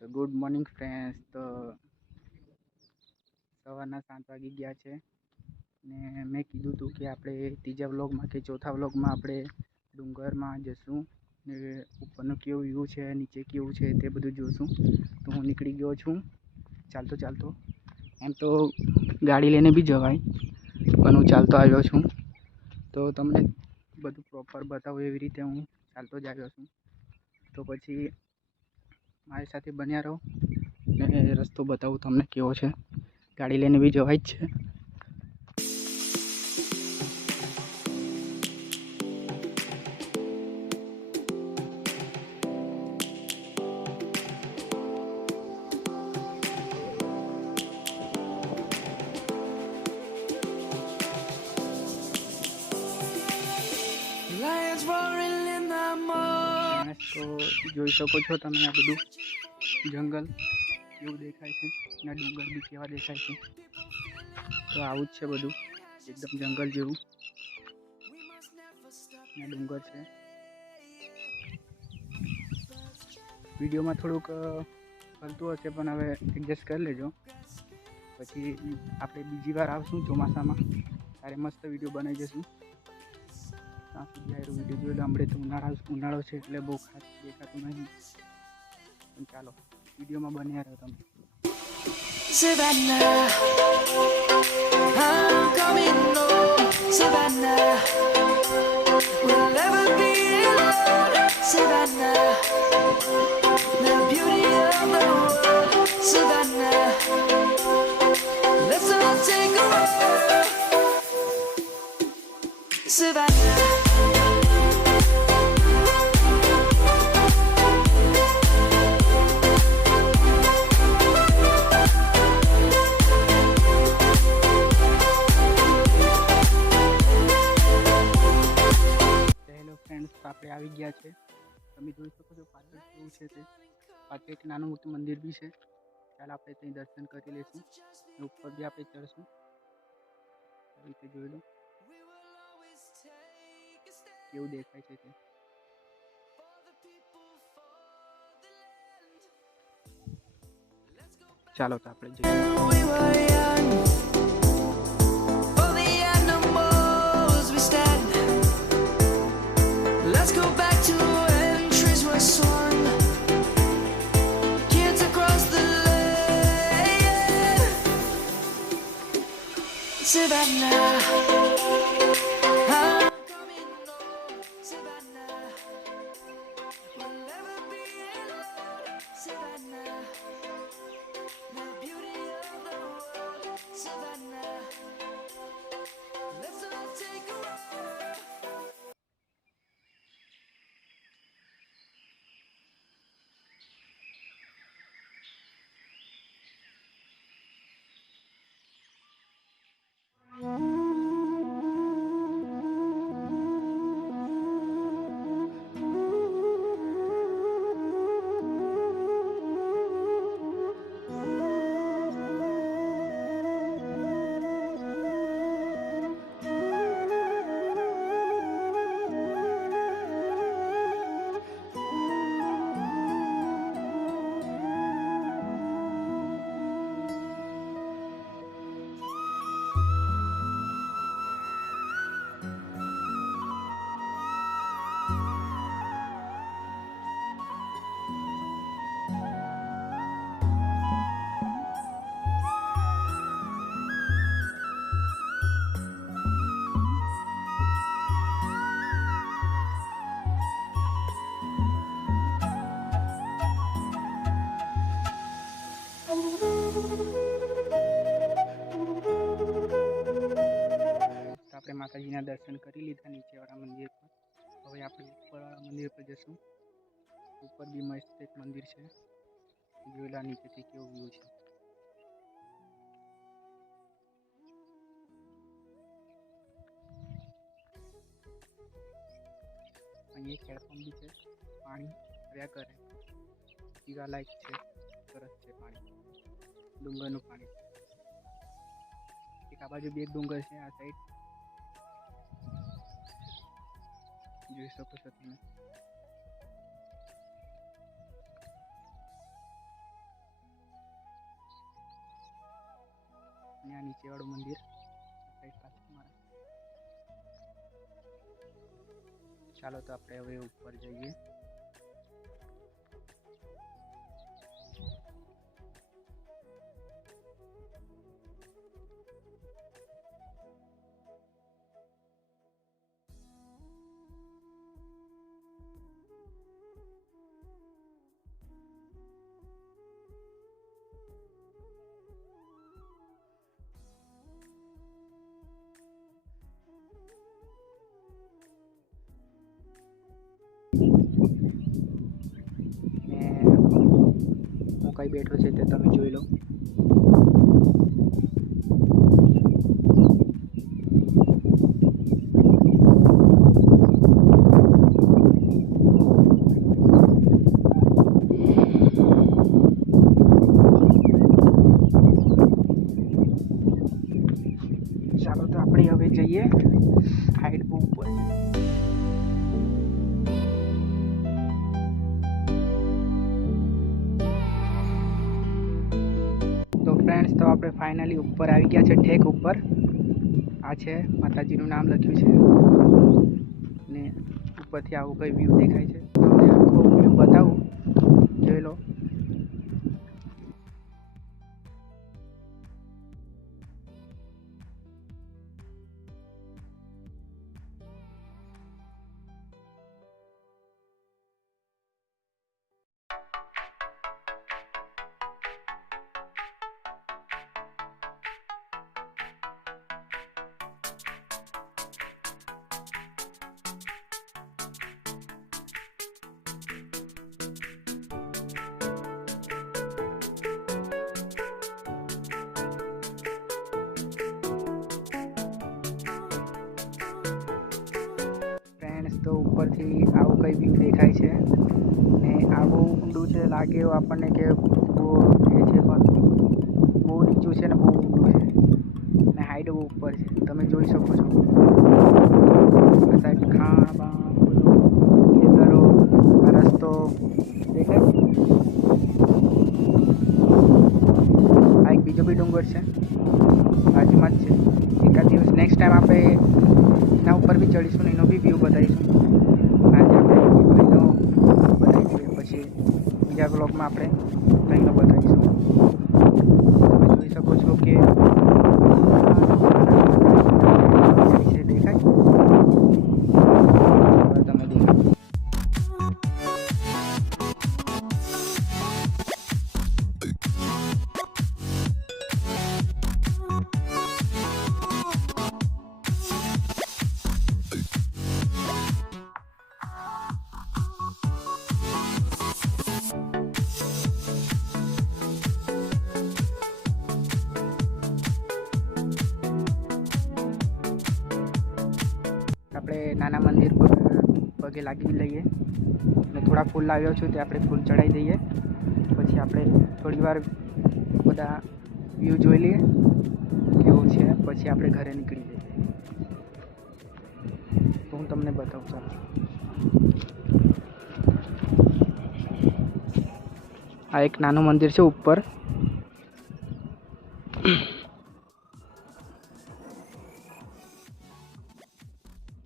તો good morning friends. તો સવારના 7 વાગી ગયા છે ને મેં કીધું હતું કે આપણે ત્રીજા વ્લોગમાં કે ચોથા વ્લોગમાં આપણે ડુંગરમાં જઈશું ને ઉપરનું કેવું વ્યૂ છે, નીચે કેવું છે તે બધું જોઈશું. તો હું નીકળી ગયો છું ચાલતો. એમ તો ગાડી લઈને બી જવાય, પણ હું ચાલતો આવ્યો છું. તો તમને બધું પ્રોપર બતાવું એવી રીતે હું ચાલતો જ આવ્યો છું. તો પછી મારી સાથે બન્યા રહો ને રસ્તો બતાવું તમને કેવો છે. ગાડી લઈને બી જવાય જ છે. તો જોઈ શકો છો તમે આ બધું જંગલ કેવું દેખાય છે અને ડુંગર બી કેવા દેખાય છે. તો આવું જ છે બધું, એકદમ જંગલ જેવું ને ડુંગર છે. વિડીયોમાં થોડુંક ફરતું હશે પણ હવે એડજસ્ટ કરી લેજો. પછી આપણે બીજી વાર આવશું ચોમાસામાં ત્યારે મસ્ત વિડીયો બનાવી જઈશું. ત્યાં સુધી આરો વિડીયો જોઈ લો. હમણાં તો ઉનાળો છે એટલે બહુ ખાસ દેખાતું નહીં, પણ ચાલો વિડીયોમાં બન્યા રહો તમે. Savannah, I'm coming home. Savannah, we'll never be alone. Savannah, the beauty of the world. Savannah, let's all take a walk. Savannah. આપણે આવી ગયા છે. તમે જોઈ શકો છો પાછળ કેવું છે તે. પાછળ એક નાનું મોટું મંદિર બી છે. ચાલ આપણે ત્યાં દર્શન કરી લઈશું. ઉપર બી આપણે ચડશું. આવી રીતે જોઈ લો કેવું દેખાય છે તે. ચાલો તો આપણે જઈએ. Let's go back to when trees were swung, kids across the lane. Savannah, I'm coming home. Savannah, we'll never be alone. Savannah, the beauty of the world. Savannah, let's all take a walk. આપણે માતાજીના દર્શન કરી લીધા નીચેવાળા મંદિર પર. હવે આપણે ઉપરવાળા મંદિર પર જઈશું. ઉપર બી મસ્ત એક મંદિર છે. જોયેલા નીચેથી કેવું વ્યૂ છે. અહીં એક હેડપંપ બી છે. પાણી આવ્યા કરે, પીવા લાયક છે. સરસ છે પાણી, ડુંગરનું પાણી. એક આ બાજુ બી એક ડુંગર છે. આ સાઈડ જોઈ શકો છો તમે. નીચેવાળું મંદિર સાઈડ પાછળ મારા. ચાલો તો આપણે હવે ઉપર જઈએ. ને હું કઈ બેઠો છે તે તમે જોઈ લો. ચાલો તો આપણે હવે જઈએ હાઈટ બહુ ઉપર છે. તો ફ્રેન્ડ્સ, તો આપણે ફાઇનલી ઉપર આવી ગયા છે, ઠેક ઉપર. આ છે માતાજીનું નામ લખ્યું છે ને ઉપરથી આવું કઈ વ્યૂ દેખાય છે. તમને આખો વ્યૂ બતાવું, જોઈ લો. તો ઉપરથી આવું કઈ વ્યૂ દેખાય છે ને આ બહુ ઊંડું છે, લાગે એવું આપણને કે બહુ એ છે, પણ બહુ નીચું છે ને બહુ ઊંડું છે ને હાઈટ બહુ ઉપર છે. તમે જોઈ શકો છો આ સાઈડ ખાણ બાણ બધું, ખેતરો, આ રસ્તો દેખાય. આ એક બીજો બી ડુંગર છે, બાજુમાં જ છે. એકાદ દિવસ નેક્સ્ટ ટાઈમ આપણે એના ઉપર બી ચડીશું ને એનો બી વ્યૂ બતાવીશું. આજે આપણે અહીંનો બતાવી દઈએ, પછી બીજા બ્લોગમાં આપણે અહીંનો બતાવીશું. તમે જોઈ શકો છો કે દેખાય તમે દેખાય. આપણે નાના મંદિર પર પગે લાગી લઈએ અને થોડા ફૂલ લાવ્યો છું તે આપણે ફૂલ ચડાવી દઈએ. પછી આપણે થોડી વાર બધા વ્યૂ જોઈ લઈએ કેવું છે, પછી આપણે ઘરે નીકળી જઈએ. તો હું તમને બતાવું. ચાલો, આ એક નાનું મંદિર છે ઉપર.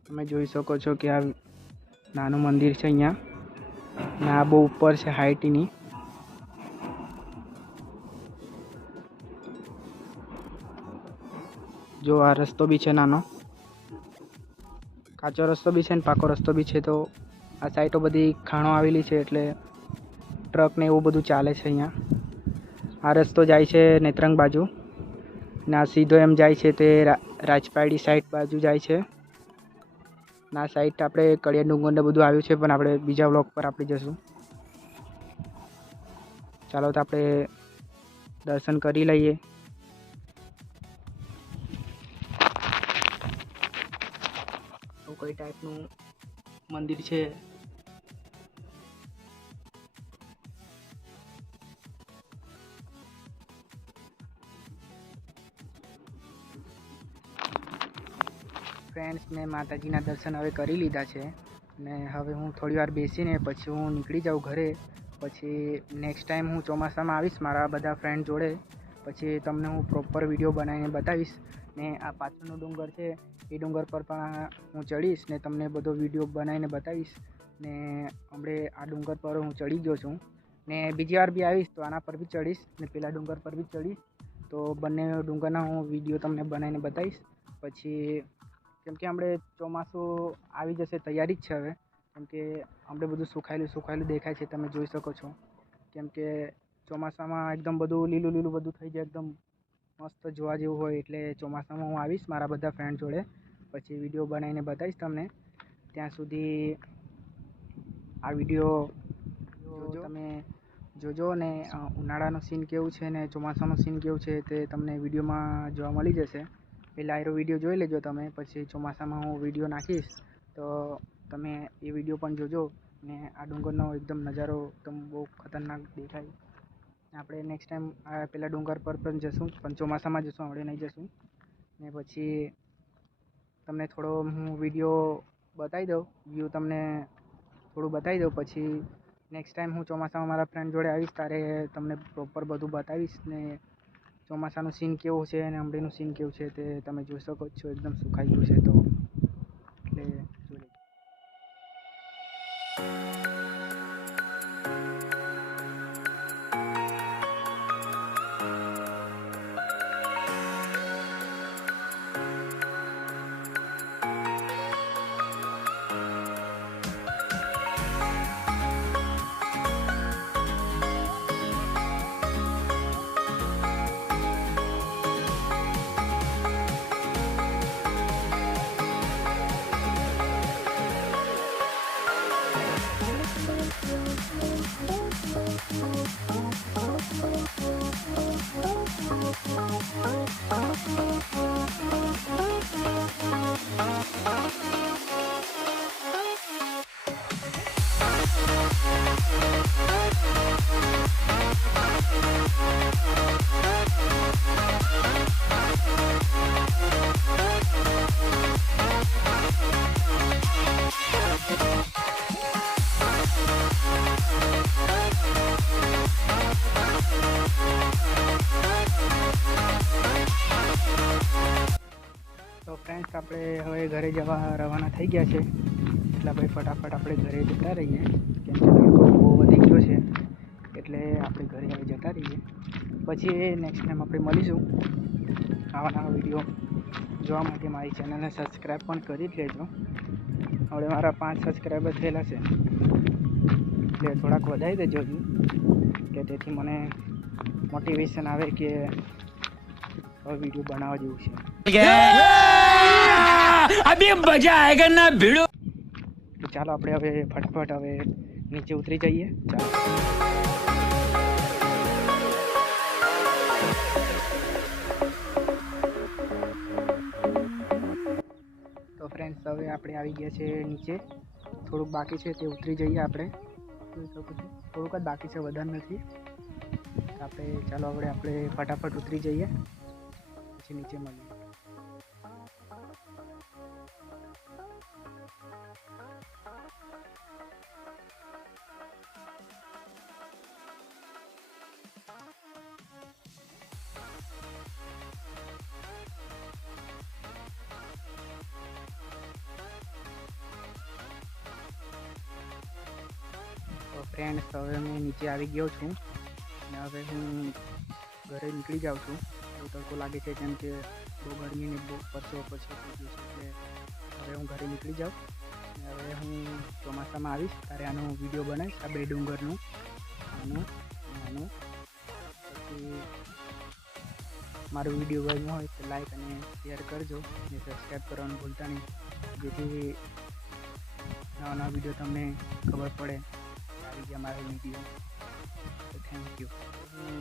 તમે જોઈ શકો છો કે આ નાનું મંદિર છે અહીંયા ને આ બહુ ઉપર છે હાઈટની. જો આ રસ્તો બી છે નાનો, કાચો રસ્તો બી છે ને પાકો રસ્તો બી છે. તો આ સાઈડો બધી ખાણો આવેલી છે એટલે ટ્રક ને એવું બધું ચાલે છે અહીંયા. આ રસ્તો જાય છે નેત્રંગ બાજુ ને આ સીધો એમ જાય છે તે રાજપાડી સાઈડ બાજુ જાય છે. ના સાઈડ આપણે કડિયા ડુંગર ને બધું આવ્યું છે, પણ આપણે બીજા વ્લોગ પર આપણે જશું. ચાલો તો આપણે દર્શન કરી લઈએ. તો કઈ ટાઈપનું મંદિર છે. ફ્રેન્ડ્સ, મેં માતાજીના દર્શન હવે કરી લીધા છે ને હવે હું થોડી વાર બેસીને પછી હું નીકળી જાઉં ઘરે. પછી નેક્સ્ટ ટાઈમ હું ચોમાસામાં આવીશ મારા બધા ફ્રેન્ડ જોડે, પછી તમને હું પ્રોપર વિડીયો બનાવીને બતાવીશ. ને આ પાછળનો ડુંગર છે એ ડુંગર પર પણ હું ચડીશ ને તમને બધો વિડીયો બનાવીને બતાવીશ. ને હમણે આ ડુંગર પર હું ચડી ગયો છું ને બીજી વાર બી આવીશ તો આના પર બી ચડીશ ને પેલા ડુંગર પર બી ચડીશ. તો બંને ડુંગરના હું વિડીયો તમને બનાવીને બતાવીશ. પછી કેમ કે હમણે ચોમાસું આવી જશે, તૈયારી જ છે હવે. કેમ કે હમણે બધું સુખાયેલું દેખાય છે, તમે જોઈ શકો છો. કેમ કે ચોમાસામાં એકદમ બધું લીલું બધું થઈ જાય, એકદમ મસ્ત જોવા જેવું હોય. એટલે ચોમાસામાં હું આવીશ મારા બધા ફ્રેન્ડ જોડે, પછી વિડીયો બનાવીને બતાવીશ તમને. ત્યાં સુધી આ વિડીયો તમે જોજો ને ઉનાળાનો સીન કેવું છે ને ચોમાસાનો સીન કેવું છે તે તમને વિડીયોમાં જોવા મળી જશે. પહેલાં આરો વિડીયો જોઈ લેજો તમે, પછી ચોમાસામાં હું વિડીયો નાખીશ તો તમે એ વિડીયો પણ જોજો. ને આ ડુંગરનો એકદમ નજારો એકદમ બહુ ખતરનાક દેખાય. આપણે નેક્સ્ટ ટાઈમ આ પેલા ડુંગર પર પણ જશું, પણ ચોમાસામાં જશું, હમણાં નહીં જશું. ને પછી તમને થોડો હું વિડીયો બતાવી દઉં, વ્યૂ તમને થોડું બતાવી દઉં. પછી નેક્સ્ટ ટાઈમ હું ચોમાસામાં મારા ફ્રેન્ડ જોડે આવીશ ત્યારે તમને પ્રોપર બધું બતાવીશ. ને ચોમાસાનું સીન કેવું છે અને હમણાંનું સીન કેવું છે તે તમે જોઈ શકો છો. એકદમ સુકાઈ ગયું છે તો એટલે જોઈ લેજો. તો ફ્રેન્ડ્સ, આપણે હવે ઘરે જવા રવાના થઈ ગયા છે. એટલે ભાઈ ફટાફટ આપણે ઘરે જતા રહીએ. કેમ કે તડકો બહુ વધી ગયો છે એટલે આપણે ઘરે હવે જતા રહીએ. પછી નેક્સ્ટ ટાઈમ આપણે મળીશું. આવા નવા વિડીયો જોવા માટે મારી ચેનલને સબસ્ક્રાઈબ પણ કરી જ લેજો. હવે મારા 5 સબસ્ક્રાઈબર થયેલા છે એટલે થોડાક વધારી દેજો હજુ, કે તેથી મને મોટિવેશન આવે કે હવે વિડીયો બનાવવા જેવું છે. अभी मजा आएगा ना भिड़ो. તો ચાલો આપણે હવે ફટાફટ હવે નીચે ઉતરી જઈએ. ચાલો. તો ફ્રેન્ડ્સ, હવે આપણે આવી ગયા છે નીચે. થોડુંક બાકી છે તે ઉતરી જઈએ આપણે. જોઈ શકો છો થોડુંક જ બાકી છે, વધારે નથી. આપણે ચાલો આપણે ફટાફટ ઉતરી જઈએ, પછી નીચે મળીએ. તો ફ્રેન્ડ્સ, હવે હું નીચે આવી ગયો છું ને હવે હું ઘરે નીકળી જાઉં છું. બહુ તડકો લાગે છે કેમ કે બહુ ગરમીને બહુ પરસો થઈ ગયું છે. એટલે હવે હું ઘરે નીકળી જાઉં ને હવે હું ચોમાસામાં આવીશ ત્યારે આનો વિડીયો બનાવીશ, આ બે ડુંગરનું, આનું. પછી મારો વિડીયો ગમ્યો હોય તો લાઈક અને શેર કરજો ને સબસ્ક્રાઈબ કરવાનું ભૂલતા નહીં, જેથી નવા નવા વિડીયો તમને ખબર પડે આવી ગયા મારો વિડીયો. તો થેન્ક યુ. હું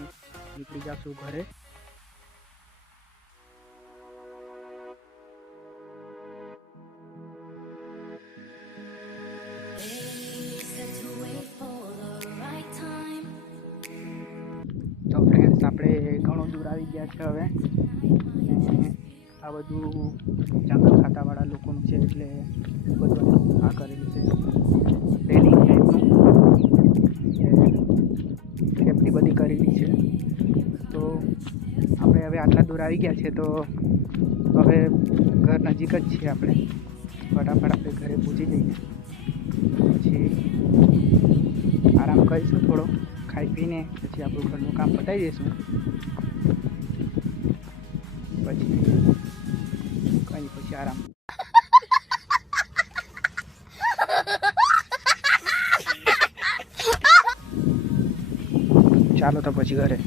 નીકળી જાઉં છું ઘરે. તો ફ્રેન્ડ્સ, આપણે ઘણું દૂર આવી ગયા છે હવે. અને આ બધું જંગલ ખાતાવાળા લોકોનું છે એટલે બધું આ કરેલું છે રેલિંગ ટાઈપનું, સેફટી બધી કરેલી છે. તો આપણે હવે આટલા દૂર આવી ગયા છે, તો હવે ઘર નજીક જ છે. આપણે ફટાફટ આપણે ઘરે પહોંચી જઈએ, પછી આરામ કરીશું થોડો, ખાઈ પીને પછી આપણું ઘરનું કામ પતાવી દઈશું. પછી કંઈ પછી આરામ. ચાલો તો પછી ઘરે.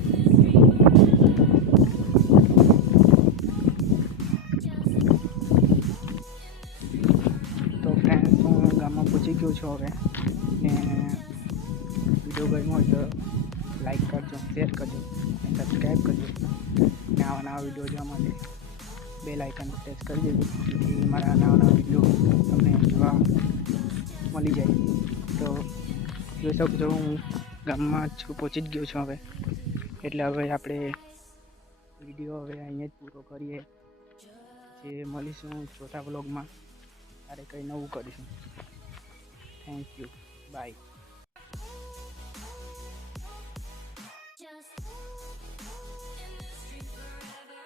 તો ફ્રેન્ડ્સ, હું ગામમાં પહોંચી ગયો છું હવે, ને વિડીયો ગમ્યો હોય તો લાઈક કરજો, શેર કરજો, સબસ્ક્રાઈબ કરજો, ને આવા નવા વિડીયો જોવા માટે બેલ આઇકન પ્રેસ કરી દેજો, જેથી મારા નવા વિડીયો તમને જોવા મળી જાય. તો જોઈ શકો છો હું ગામમાં જ પહોંચી જ ગયો છું હવે, એટલે હવે આપણે વિડીયો હવે અહીંયા જ પૂરો કરીએ. જે મળીશું ચોથા વ્લોગમાં, ત્યારે કંઈ નવું કરીશું. Thank you, by.